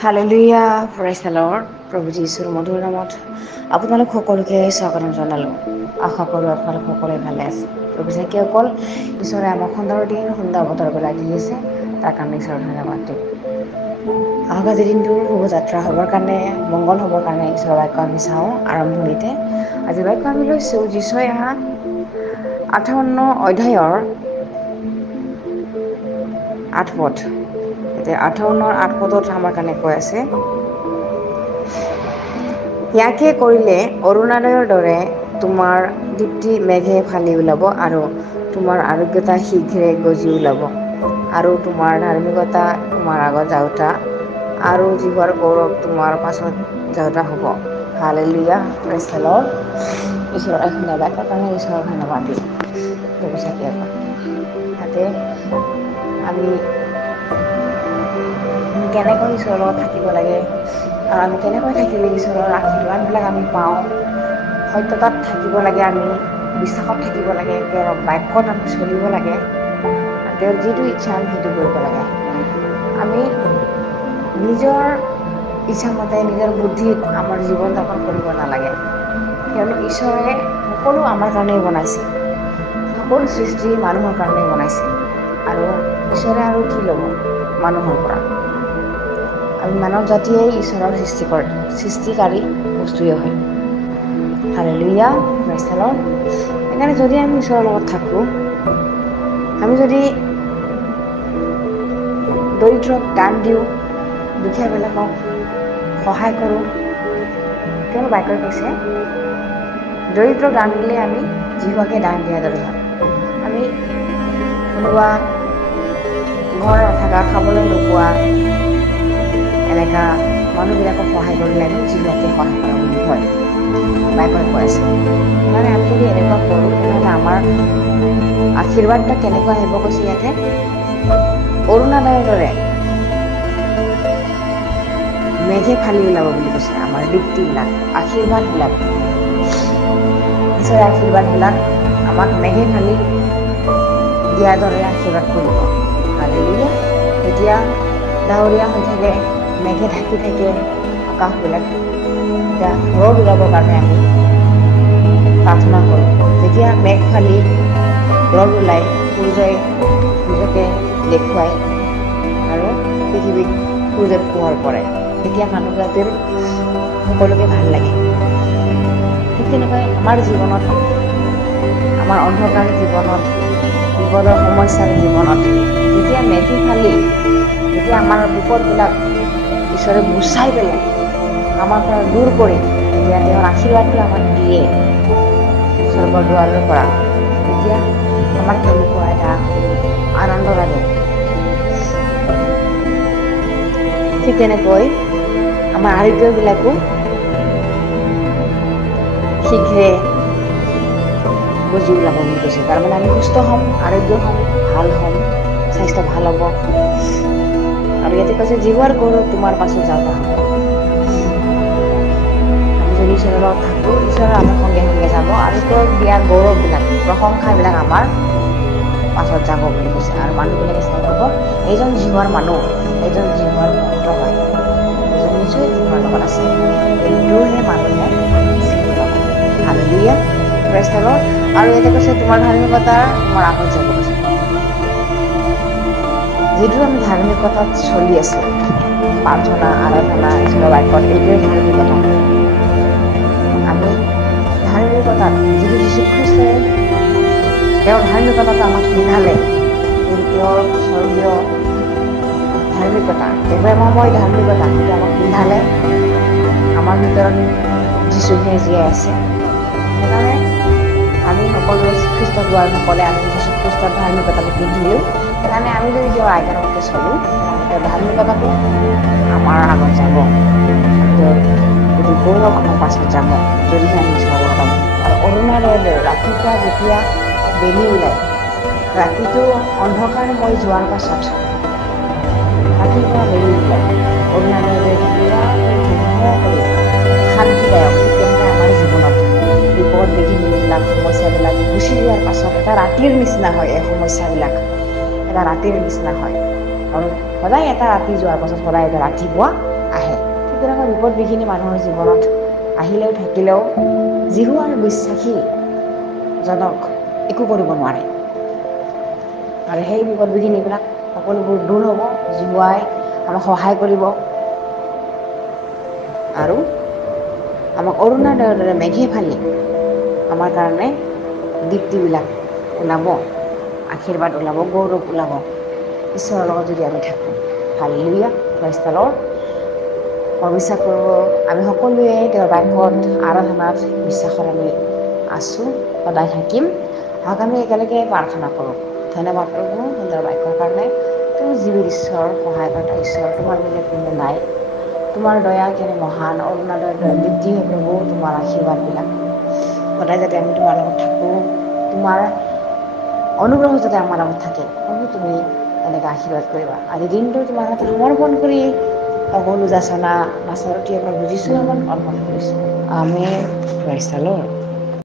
Hallelujah, praise the lord. প্ৰভু যীশুৰ মধুৰ নামত আপোনালোক সকলোকে স্বাগতম জনালোঁ। আশা কৰোঁ আপোনালোক সকলোৱে ভালে আছে। প্ৰভু যে অকল ঈশ্বৰে আমাক সুন্দৰ দিন সুন্দৰ বতৰ পেলাই দি আছে, তাৰ কাৰণে ঈশ্বৰৰ ধন্যবাদ দিওঁ। আহক আজিৰ দিনটোৰ শুভযাত্ৰা হ'বৰ কাৰণে, মংগল হ'বৰ কাৰণে ঈশ্বৰৰ বাক্য আমি চাওঁ। আৰম্ভণিতে আজি বাক্য আমি লৈছোঁ যিচয়া 58 অধ্যায়ৰ 8 পদ। এতিয়া 58 8 পদত আমাৰ কাৰণে কৈ আছে, ইয়াকে কৰিলে অৰুণোদয়ৰ দৰে তোমাৰ দীপ্তি মেঘে ফালি ওলাব আৰু তোমাৰ আৰোগ্যতা শীঘ্ৰে গজি ওলাব আৰু তোমাৰ ধাৰ্মিকতা তোমাৰ আগত যাওঁতা আৰু জিভৰ গৌৰৱ তোমাৰ পাছত যাওঁতা হ'ব। Hallelujah, praise the lord. ঈশ্বৰৰ ধন্যবাদৰ কাৰণে ঈশ্বৰৰ ধন্যবাদ দিওঁ। প্ৰভু তাতে আমি কেনেকৈ ঈশ্বৰৰ লগত থাকিব লাগে আৰু আমি কেনেকৈ থাকিলে ঈশ্বৰৰ আশীৰ্বাদবিলাক আমি পাওঁ। সত্যতাত থাকিব লাগে, আমি বিশ্বাসত থাকিব লাগে, তেওঁৰ বাক্যত আমি চলিব লাগে, তেওঁৰ যিটো ইচ্ছা আমি সেইটো কৰিব লাগে। আমি নিজৰ ইচ্ছামতে নিজৰ বুদ্ধিত আমাৰ জীৱন যাপন কৰিব নালাগে, কিয়নো ঈশ্বৰে সকলো আমাৰ কাৰণেই বনাইছে। সকলো সৃষ্টি মানুহৰ কাৰণেই বনাইছে আৰু ঈশ্বৰে আৰু কি ল'ব মানুহৰ পৰা। আমি মানৱ জাতিয়েই ঈশ্বৰৰ সৃষ্টিকাৰী বস্তুৱে হয়। Hallelujah, praise the lord. সেইকাৰণে যদি আমি ঈশ্বৰৰ লগত থাকোঁ, আমি যদি দৰিদ্ৰক দান দিওঁ, দুখীয়াবিলাকক সহায় কৰোঁ, তেওঁৰ বাক্যই কৈছে দৰিদ্ৰক দান দিলে আমি জিহুৱাকে দান দিয়া দৰে হয়। আমি কোনোবা ঘৰ নথকা, খাবলৈ নোপোৱা এনেকা মানুহবিলাকক সহায় কৰিলে আমি জিহুৱাকে সহায় কৰা বুলি হয়, বাক্যই কৈ আছে। সেইকাৰণে আমি যদি এনেকুৱা কৰোঁ, তেনেহ'লে আমাৰ আশীৰ্বাদবিলাক কেনেকুৱা আহিব কৈছে ইয়াতে, অৰুণোদয়ৰ দৰে মেঘে ফালি ওলাব বুলি কৈছে। আমাৰ দীপ্তিবিলাক, আশীৰ্বাদবিলাক, ঈশ্বৰৰ আশীৰ্বাদবিলাক আমাক মেঘে ফালি দিয়াৰ দৰে আশীৰ্বাদ কৰিব। হালেলুয়া। যেতিয়া ডাৱৰীয়া হৈ থাকে, মেঘে ঢাকি থাকে আকাশবিলাক, তেতিয়া ৰ'দ ওলাবৰ কাৰণে আমি প্ৰাৰ্থনা কৰোঁ। যেতিয়া মেঘ ফালি ৰ'দ ওলাই, সূৰ্যই নিজকে দেখুৱাই আৰু পৃথিৱীত সূৰ্যৰ পোহৰ পৰে, তেতিয়া মানুহ জাতিৰ সকলোকে ভাল লাগে। ঠিক তেনেকৈ আমাৰ জীৱনত, আমাৰ অন্ধকাৰ জীৱনত, বিপদৰ সমস্যাৰ জীৱনত যেতিয়া মেঘে ফালি, যেতিয়া আমাৰ বিপদবিলাক ঈশ্বৰে গুচাই পেলাই আমাৰ পৰা দূৰ কৰি, যেতিয়া তেওঁৰ আশীৰ্বাদটো আমাক দিয়ে স্বৰ্গৰ দুৱাৰৰ পৰা, তেতিয়া আমাৰ কেনেকুৱা এটা আনন্দ লাগে। ঠিক তেনেকৈ আমাৰ আৰোগ্যবিলাকো শীঘ্ৰে গজি ওলাব বুলি কৈছে। তাৰমানে আমি সুস্থ হ'ম, আৰোগ্য হ'ম, ভাল হ'ম, স্বাস্থ্য ভাল হ'ব। আৰু ইয়াতে কৈছে জিহুৱাৰ গৌৰৱ তোমাৰ পাছত যাওঁতা হ'ব। আমি যদি ঈশ্বৰৰ লগত থাকোঁ, ঈশ্বৰৰ আমাৰ সংগে সংগে যাব আৰু তেওঁক দিয়া গৌৰৱবিলাক, প্ৰশংসাবিলাক আমাৰ পাছত যাব বুলি কৈছে। আৰু মানুহবিলাকে চাই পাব, এইজন জিহুৱাৰ মানুহ, এইজন জিহুৱাৰ ভক্ত হয়, এইজন নিশ্চয় জিহুৱাৰ লগত আছে, এইটোহে মানুহে চিনি পাব। Hallelujah, praise the lord. আৰু ইয়াতে কৈছে তোমাৰ ধাৰ্মিকতা তোমাৰ আগত যাব কৈছে। যিটো আমি ধাৰ্মিকতাত চলি আছোঁ, প্ৰাৰ্থনা, আৰাধনা, ঈশ্বৰৰ বাক্যত, এইটোৱে ধাৰ্মিকতা। আমি ধাৰ্মিকতাত যিটো যীশুখ্ৰীষ্টই তেওঁৰ ধাৰ্মিকতাটো আমাক পিন্ধালে, তেওঁৰ স্বৰ্গীয় ধাৰ্মিকতা, প্ৰেমময় ধাৰ্মিকতা, সেইটো আমাক পিন্ধালে, আমাৰ ভিতৰত যীশুহে জীয়াই আছে। সেইকাৰণে আমি সকলোৱে খ্ৰীষ্টক লোৱাৰ সকলে আমি যীশুখ্ৰীষ্টৰ ধাৰ্মিকতাটো পিন্ধিলোঁ। সেইকাৰণে আমি যদি তেওঁৰ আজ্ঞাৰ মতে চলোঁ, তেনেহ'লে তেওঁৰ ধাৰ্মিকতাটো আমাৰ আগত যাব আৰু তেওঁৰ এইটো গৌৰৱ আমাৰ পাছত যাব, যদিহে আমি ঈশ্বৰৰ লগত থাকোঁ। আৰু অৰুণোদয়ৰ দৰে ৰাতিপুৱা যেতিয়া বেলি ওলায়, ৰাতিটো অন্ধকাৰময় যোৱাৰ পাছত ৰাতিৰ পৰা বেলি ওলায়, অৰুণোদয়ৰ দৰে ধুনীয়াকৈ ধুনীয়া কৰি শান্তিদায়ক। ঠিক তেনেকৈ আমাৰ জীৱনত বিপদ বিঘিনিবিলাক, সমস্যাবিলাক গুচি যোৱাৰ পাছত এটা ৰাতিৰ নিচিনা হয়। এই সমস্যাবিলাক এটা ৰাতিৰ নিচিনা হয়, আৰু সদায় এটা ৰাতি যোৱাৰ পাছত সদায় এটা ৰাতিপুৱা আহে। ঠিক তেনেকৈ বিপদ বিঘিনি মানুহৰ জীৱনত আহিলেও থাকিলেও যিহু আৰু বিশ্বাসী জনক একো কৰিব নোৱাৰে। আৰু সেই বিপদ বিঘিনিবিলাক সকলোবোৰ দূৰ হ'ব, জিহুৱাই আমাক সহায় কৰিব আৰু আমাক অৰুণোদয়ৰ দৰে মেঘে ফালি আমাৰ কাৰণে দীপ্তিবিলাক ওলাব, আশীৰ্বাদ ওলাব, গৌৰৱ ওলাব ঈশ্বৰৰ লগত যদি আমি থাকোঁ। Hallelujah, praise the lord. মই বিশ্বাস কৰোঁ আমি সকলোৱে তেওঁৰ বাক্যত আৰাধনাত বিশ্বাসত আমি আছোঁ, সদায় থাকিম। আহক আমি একেলগে প্ৰাৰ্থনা কৰোঁ। ধন্যবাদ প্ৰভু সুন্দৰ বাক্যৰ কাৰণে। তুমি জীৱিত ঈশ্বৰৰ সহায়কৰ্তা ঈশ্বৰ, তোমাৰ বেলেগ কোনো নাই। তোমাৰ দয়া কেনে মহান, অৰুণোদয়ৰ দৰে দীপ্তি হে প্ৰভু তোমাৰ আশীৰ্বাদবিলাক সদায় যাতে আমি তোমাৰ লগত থাকোঁ, তোমাৰ অনুগ্ৰহ যাতে আমাৰ লগত থাকে প্ৰভু, তুমি এনেকৈ আশীৰ্বাদ কৰিবা। আজি দিনটো তোমাৰ হাতত সমৰ্পণ কৰি সকলো যাচনা নাচৰতি প্ৰভু যীশুৰ নামত অৰ্পণ কৰিছোঁ। আমেন, প্ৰেইজ দ্য লৰ্ড।